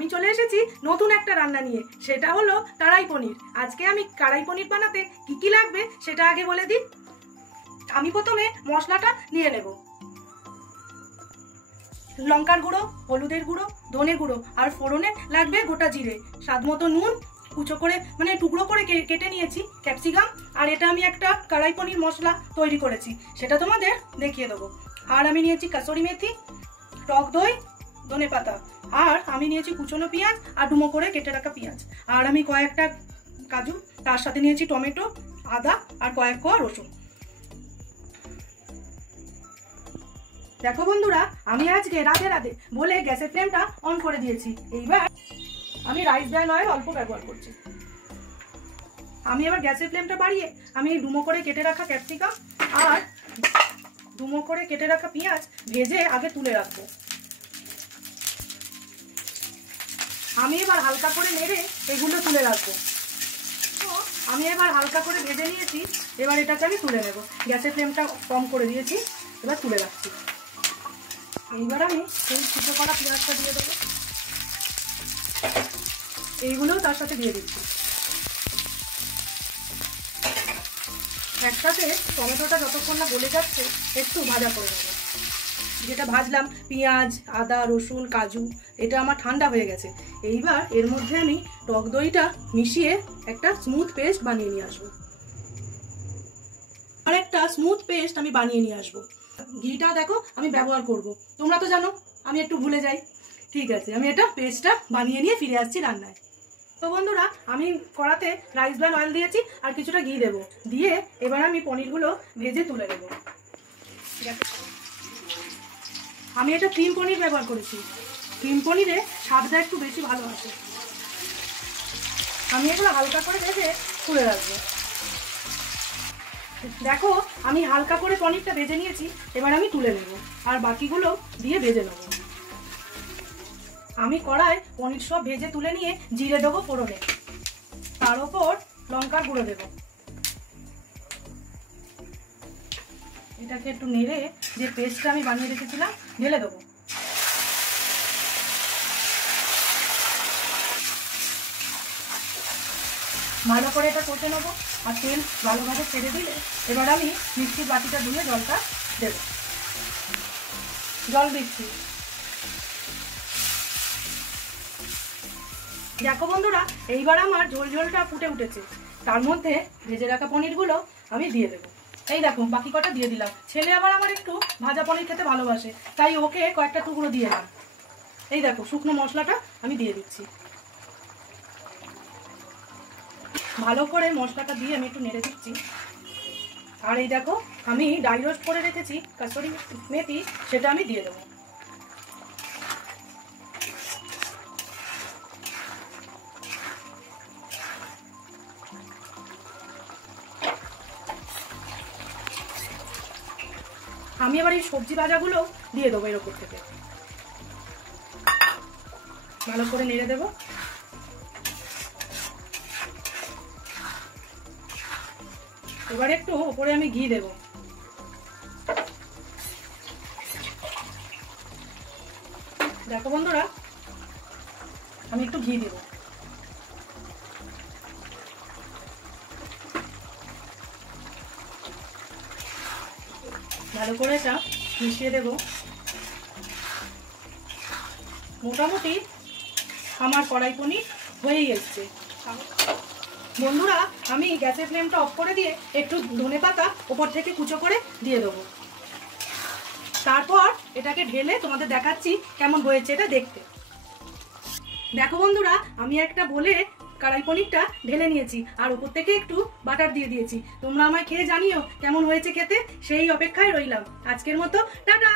আমি চলে এসেছি নতুন একটা রান্না নিয়ে, সেটা হলো কড়াই পনির। আজকে আমি কড়াই পনির বানাতে কি কি লাগবে সেটা আগে বলে দিই। আমি প্রথমে মশলাটা নিয়ে নেব। লঙ্কার গুঁড়ো, হলুদের গুঁড়ো, ধনে গুঁড়ো, আর ফোড়নে লাগবে গোটা জিরে, স্বাদ মতো নুন, কুচো করে টুকরো করে কেটে নিয়েছি ক্যাপসিকাম। আর এটা আমি একটা কড়াই পনির মশলা তৈরি করেছি, সেটা তোমাদের দেখিয়ে দেবো। আর আমি নিয়েছি কাসুরি মেথি, টক দই, ধনে পাতা, আর আমি নিয়েছি কুচনো পেঁয়াজ আর ডুমো করে কেটে রাখা পেঁয়াজ, আর আমি কয়েকটা কাজু, তার সাথে নিয়েছি টমেটো, আদা আর কয়েক কোয়া রসুন। দেখো বন্ধুরা, আমি আজকে রাধে রাধে বলে গ্যাসের ফ্লেমটা অন করে দিয়েছি। এইবার আমি রাইস ব্র্যান অয়েল অল্প ব্যবহার করছি। আমি এবার গ্যাসের ফ্লেমটা বাড়িয়ে আমি ডুমো করে কেটে রাখা ক্যাপসিকাম আর ডুমো করে কেটে রাখা পেঁয়াজ ভেজে আগে তুলে রাখবো। আমি এবার হালকা করে নেড়ে এগুলো তুলে রাখবো। তো আমি এবার হালকা করে ভেজে নিয়েছি, এবার এটাকে আমি তুলে নেব। গ্যাসের ফ্লেমটা কম করে দিয়েছি, এবার তুলে রাখছি। এইবার আমি এই কুচো করা পেঁয়াজটা দিয়ে দেবো, এইগুলোও তার সাথে দিয়ে দিচ্ছি। একসাথে টমেটোটা যতক্ষণ না গলে যাচ্ছে একটু ভাজা করে নেবো। যেটা ভাজলাম পেঁয়াজ, আদা, রসুন, কাজু, এটা আমার ঠান্ডা হয়ে গেছে। এইবার এর মধ্যে আমি টক দইটা মিশিয়ে একটা স্মুথ পেস্ট বানিয়ে নিয়ে আসবো। আর একটা স্মুথ পেস্ট আমি বানিয়ে নিয়ে আসবো। ঘিটা দেখো আমি ব্যবহার করব, তোমরা তো জানো আমি একটু ভুলে যাই। ঠিক আছে, আমি এটা পেস্টটা বানিয়ে নিয়ে ফিরে আসছি রান্নায়। তো বন্ধুরা, আমি কড়াতে রাইস ব্র্যান অয়েল দিয়েছি আর কিছুটা ঘি দেবো, দিয়ে এবার আমি পনিরগুলো ভেজে তুলে দেবো। আমি এটা ক্রিম পনির ব্যবহার করেছি, ক্রিম পনিরে স্বাদটা একটু বেশি ভালো আসে। আমি এগুলো হালকা করে ভেজে তুলে রাখবো। দেখো আমি হালকা করে পনিরটা ভেজে নিয়েছি, এবার আমি তুলে নেব আর বাকিগুলো দিয়ে ভেজে নেব। আমি কড়ায় পনির সব ভেজে তুলে নিয়ে জিরে দেবো ফোড়নে, তার উপর লঙ্কার গুঁড়ো দেবো। এটাকে একটু নেড়ে যে পেস্টটা আমি বানিয়ে রেখেছিলাম ঢেলে দেবো। ভালো করে এটা কষে নেবো আর তেল ভালোভাবে ছেড়ে দিলে এবার আমি মিষ্টির বাটিটা ধুয়ে জলটা দেব। জল দিচ্ছি। দেখো বন্ধুরা, এইবার আমার ঝোল ঝোলটা ফুটে উঠেছে। তার মধ্যে ভেজে রাখা পনিরগুলো আমি দিয়ে দেবো। এই দেখো বাকি কটা দিয়ে দিলাম। ছেলে আবার আমার একটু ভাজা পনির খেতে ভালোবাসে, তাই ওকে কয়েকটা টুকরো দিয়ে দিলাম। এই দেখো শুকনো মশলাটা আমি দিয়ে দিচ্ছি। ভালো করে মশলাটা দিয়ে আমি একটু নেড়ে দিচ্ছি। আর এই দেখো আমি ড্রাই রোস্ট করে রেখেছি কাসুরি মেথি, সেটা আমি দিয়ে দেবো। আমি এবার এই সবজি ভাজাগুলো দিয়ে দেবো এর উপর থেকে। ভালো করে নেড়ে দেবো। এবার একটু উপরে আমি ঘি দেব। দেখো বন্ধুরা, আমি একটু ঘি দেব। ভালো করে এটা মিশিয়ে দেব। মোটামুটি আমার কড়াই পনির হয়েই এসছে। বন্ধুরা, আমি গ্যাসের ফ্লেমটা অফ করে দিয়ে একটু ধনে পাতা ওপর থেকে কুচো করে দিয়ে দেবো। তারপর এটাকে ঢেলে তোমাদের দেখাচ্ছি কেমন হয়েছে এটা দেখতে। দেখো বন্ধুরা, আমি একটা বলে কড়াই পনিরটা ঢেলে নিয়েছি আর উপর থেকে একটু বাটার দিয়ে দিয়েছি। তোমরা আমায় খেয়ে জানিও কেমন হয়েছে খেতে, সেই অপেক্ষায় রইলাম। আজকের মতো টাটা।